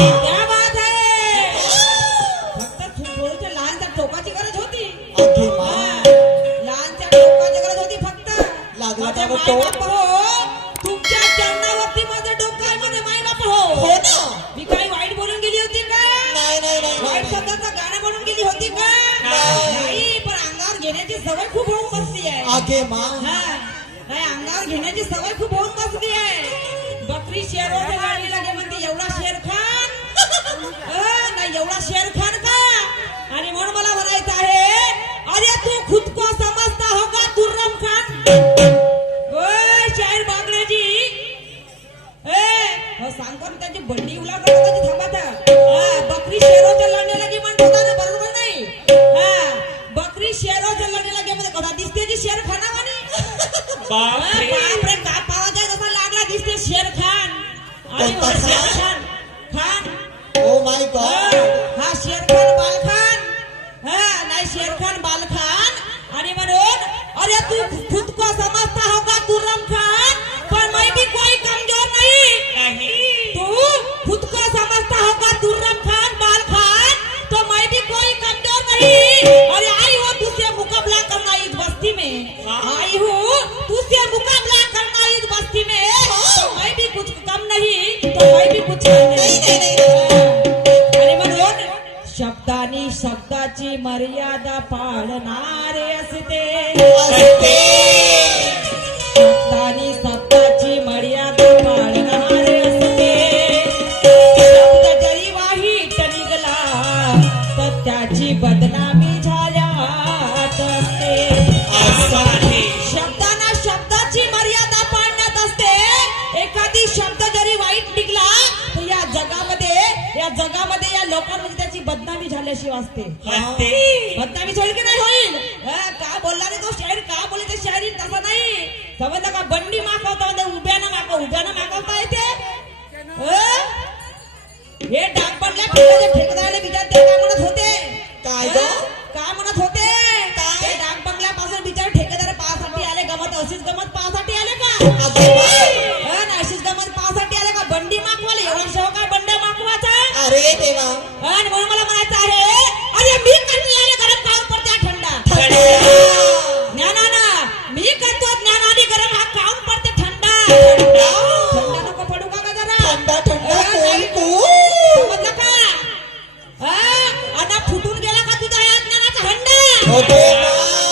Oh. हो सांगतो ना त्यांची बंडी उलाट राहतो बकरी शेरोच्या लढण्याला डिमांड होता नाही? हा बकरी शेरोच्या लढण्याला डिमांड होता दिसते ती शेर खानावानी? बापरे. काय पावा द्या कसा लागला दिसते शेर खान. आणि शेर खान. સાચી મર્યાદા પાળનારે હસતે હસતે असते बदनामीच होईल की नाही होईल? का बोलला रे तो का नाही. का? बंडी म्हणजे उभ्यानं माग उभ्यानं मागवता येते. हे? डाग पडल्या ठेकदायला विचार ते काय म्हणत होते. काय काय म्हणत होते? काय? डाग पडल्यापासून ठेकेदार पाहासाठी आले गमत अशीच गमत पाहासाठी आले का?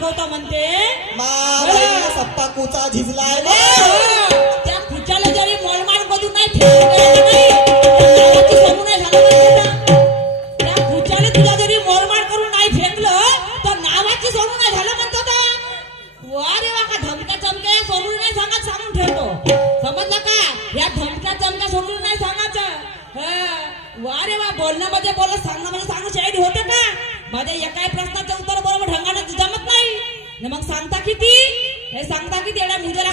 दाखवता म्हणते. सप्पा झिजला आहे নিজেরা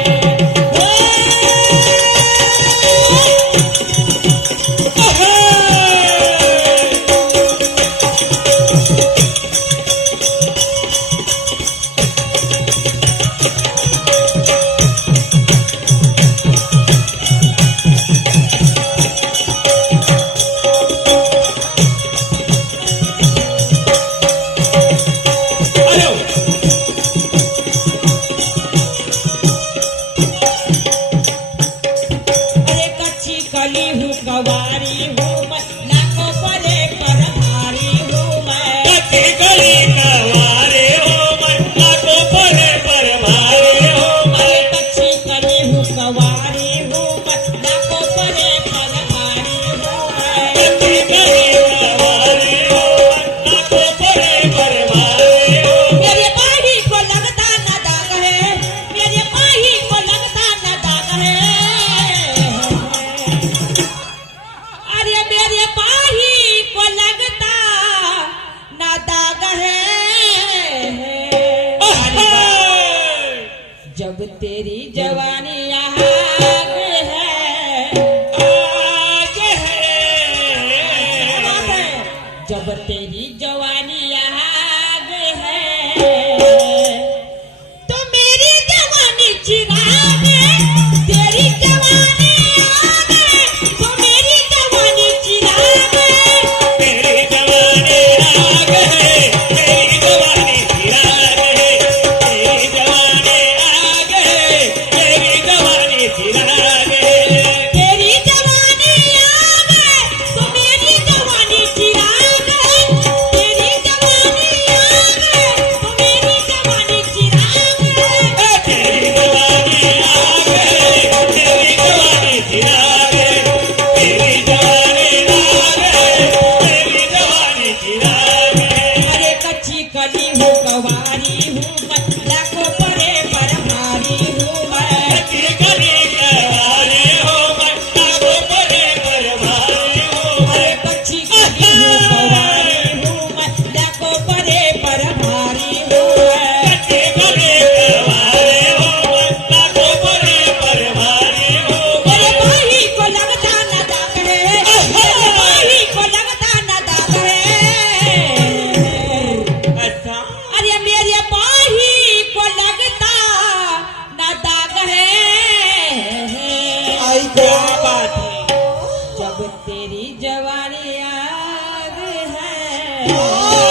जवानी आग है। oh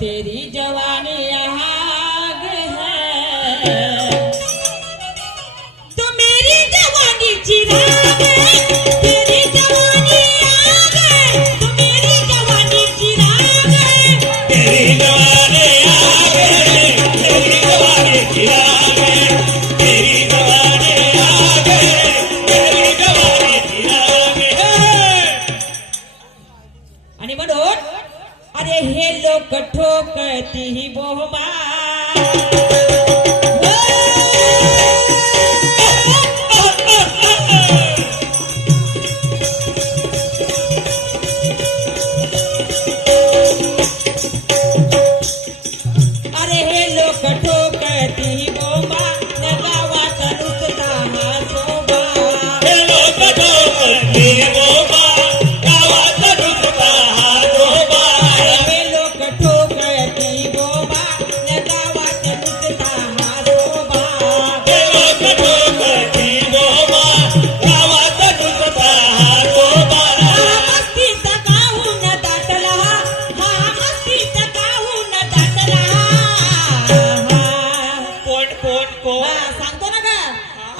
तेरी जवानी आग है। तो मेरी जवानी चिराग है।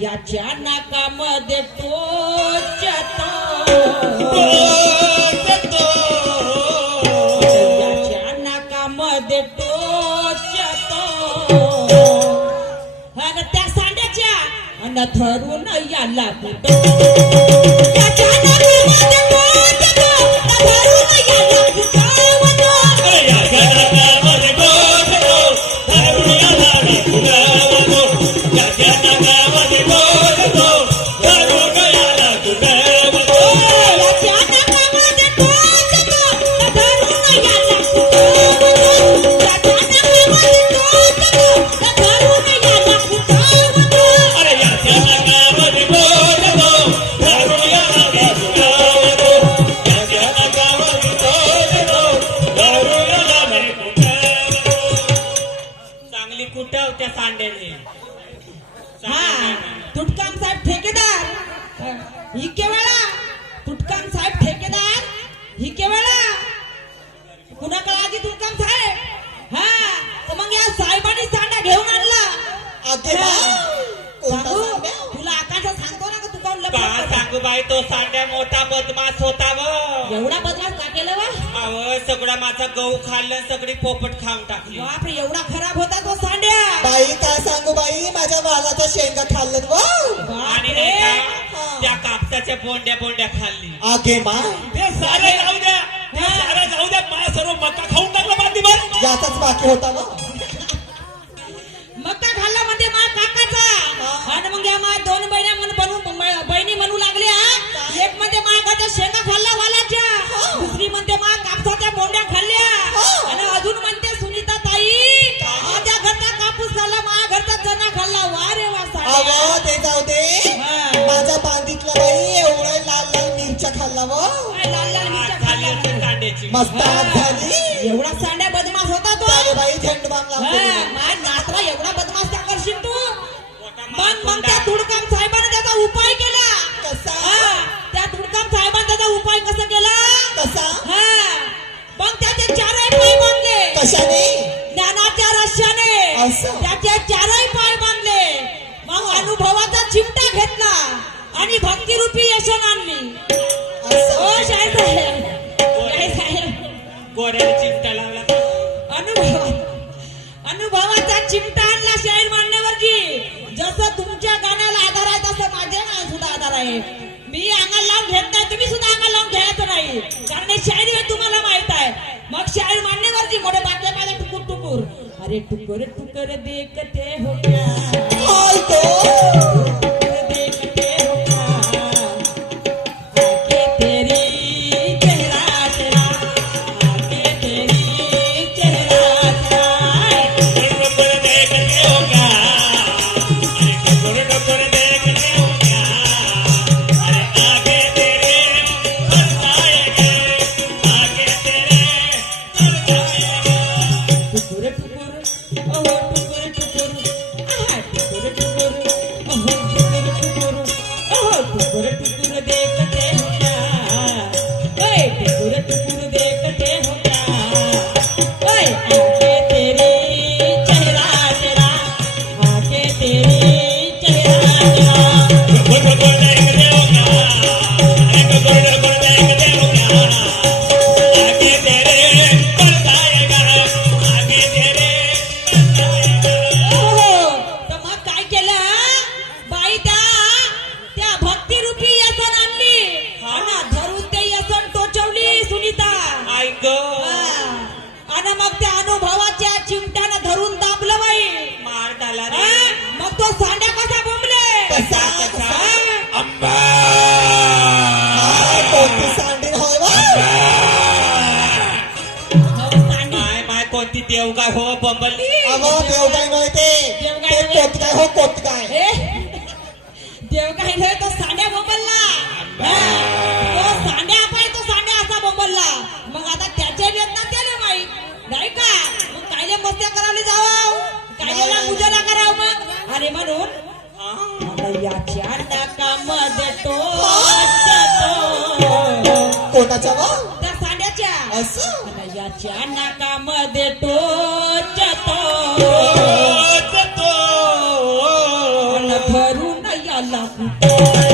याच्या नाकामध्ये तो याच्या नाकामध्ये तो त्या सांड्याच्या अन धरून याला कुठं? कापसाच्या बोंड्या बोंड्या खाल्ली. आगे मा. ते सारे जाऊ द्या. ते सारे जाऊ द्या. मला सर्व मका खाऊन टाकला मातीभर याचाच बाकी होता वा मक्का खाल्ला म्हणजे मा काकाचा. आणि मग या मा दोन बहिण्या म्हणून बनू म- बहिणी म्हणू लागल्या एक म्हणजे मागाच्या शेंगा खाल्ला वालाच्या. दुसरी म्हणते मा कापसाच्या बोंड्या खाल्ल्या. आणि अजून म्हणते सुनीता ताई माझ्या घरचा कापूस खाल्ला मा घरचा चना खाल्ला. वा रे वा. ते जाऊ दे. होती सांड्याची मस्त आत झाली एवढा सांड्या बदमाश होता तो. अरे बाई थंड बाम हा, लागतो माझ्या नातवा एवढा बदमाश त्या करशील तू? मग मग त्या. तुडकाम साहेबांनी त्याचा उपाय केला. कसा? हा, त्या तुडकाम साहेबांनी त्याचा उपाय कसा केला? कसा? हा मग त्याचे चारही पाय बांधले. कशाने? ज्ञानाच्या रश्याने असं? त्याचे चारही पाय बांधले. मग अनुभवाचा चिमटा घेतला. आणि भक्तिरूपी टुकुर टुकुर देखते हो क्या तेरी चेहरा तेरा आगे तेरी चेहरा तेरा कोणती देव काय हो बंबली? अव देव काय ते. देव ते काय हो कोट काय ए, देव काही नाही तो सांड्या बोंबलला. हा, तो सांड्या पाय तो सांड्या असा बोंबलला. मग आता त्याच्या वेदना त्याला माहीत. नाही का? मग कायले मस्त्या करावली जावं? कायलेला मुजरा करावं मग? आणि म्हणून आता याच्या नाकामध्ये कोटाच्या वा त्या सांड्याच्या. असं? आता याच्या नाकामध्ये टोचतो भरून याला नाकामध्ये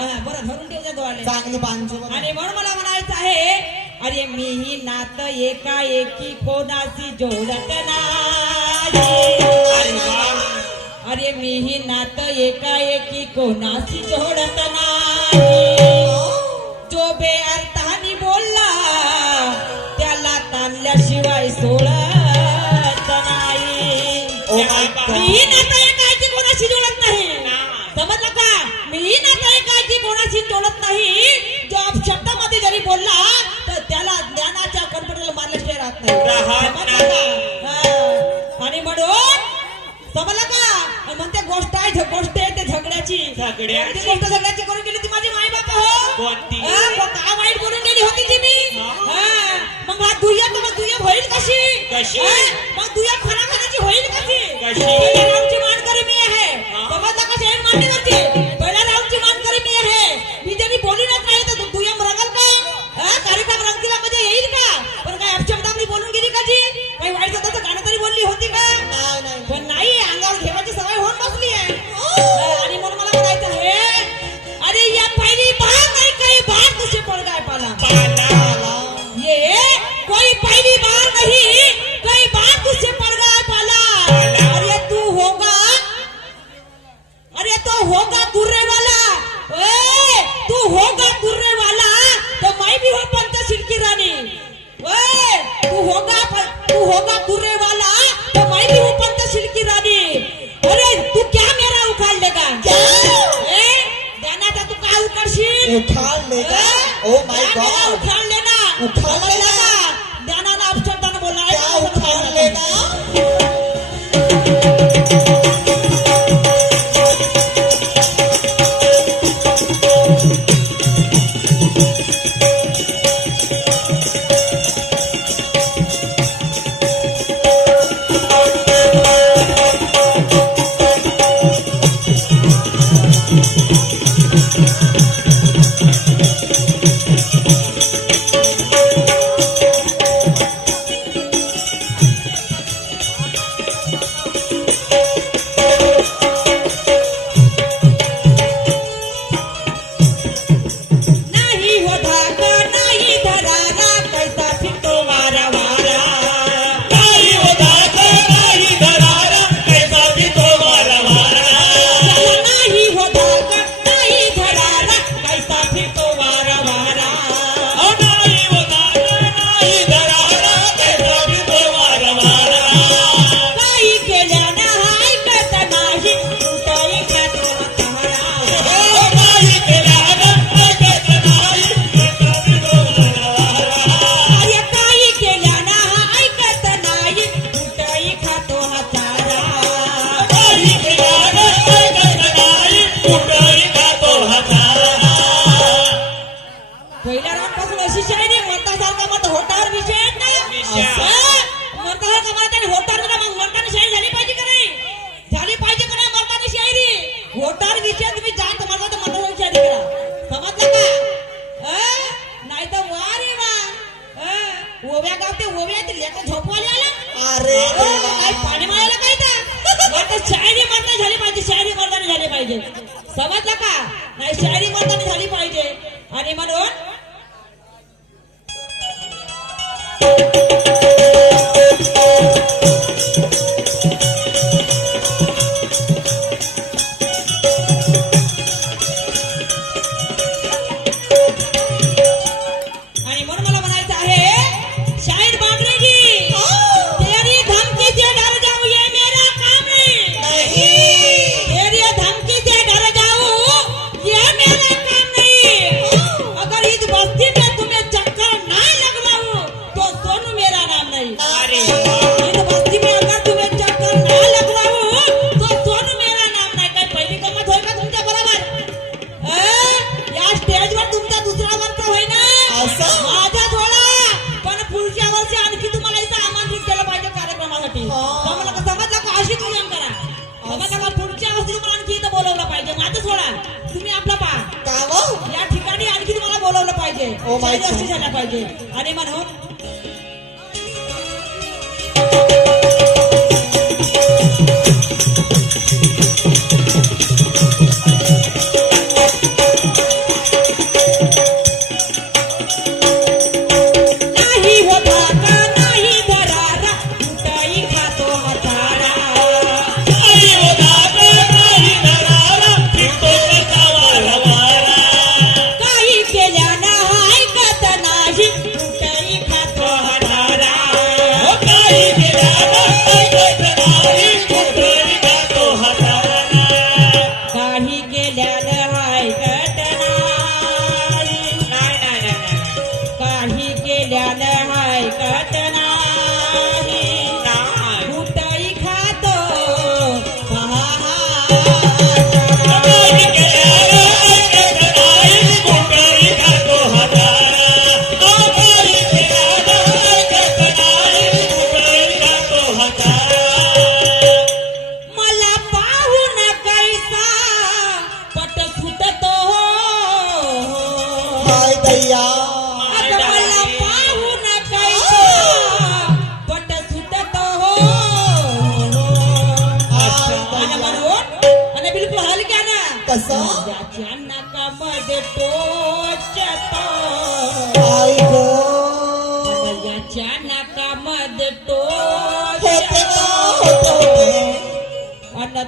बरं धरून ठेवच्या दोराने चांगली बांधू आणि म्हणून मला म्हणायचं आहे अरे मीही नात एका एकी कोणाशी जोडत नाही. अरे मीही नात एका एकी कोणाशी जोडत नाही. जो बे अर्थाने बोलला त्याला ताणल्याशिवाय सोडत नाही. बोलत नाही. त्या शब्दामध्ये जरी बोलला तर त्याला ज्ञानाच्या कॉन्फिडन्स मारल्याशिवाय राहत नाही. आणि म्हणून समजलं का? म्हणते गोष्ट आहे गोष्ट आहे ते झगड्याची. गोष्ट झगड्याची करून गेली ती माझी माई बापा हो. काय वाईट करून गेली होती ती मी? मग हा दुय्यम होईल कशी? कशी? मग दुय्यम खरा होईल कशी? ओव्या गाव ते ओव्यात लेकर झोपवायला आला अरे काही पाणी मारायला काय का? आता शायरी मर्दानी झाली पाहिजे शायरी मर्दानी झाली पाहिजे. समजलं का? नाही शायरी मर्दानी झाली पाहिजे. आणि म्हणून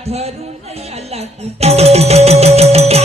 धरून आला कुठं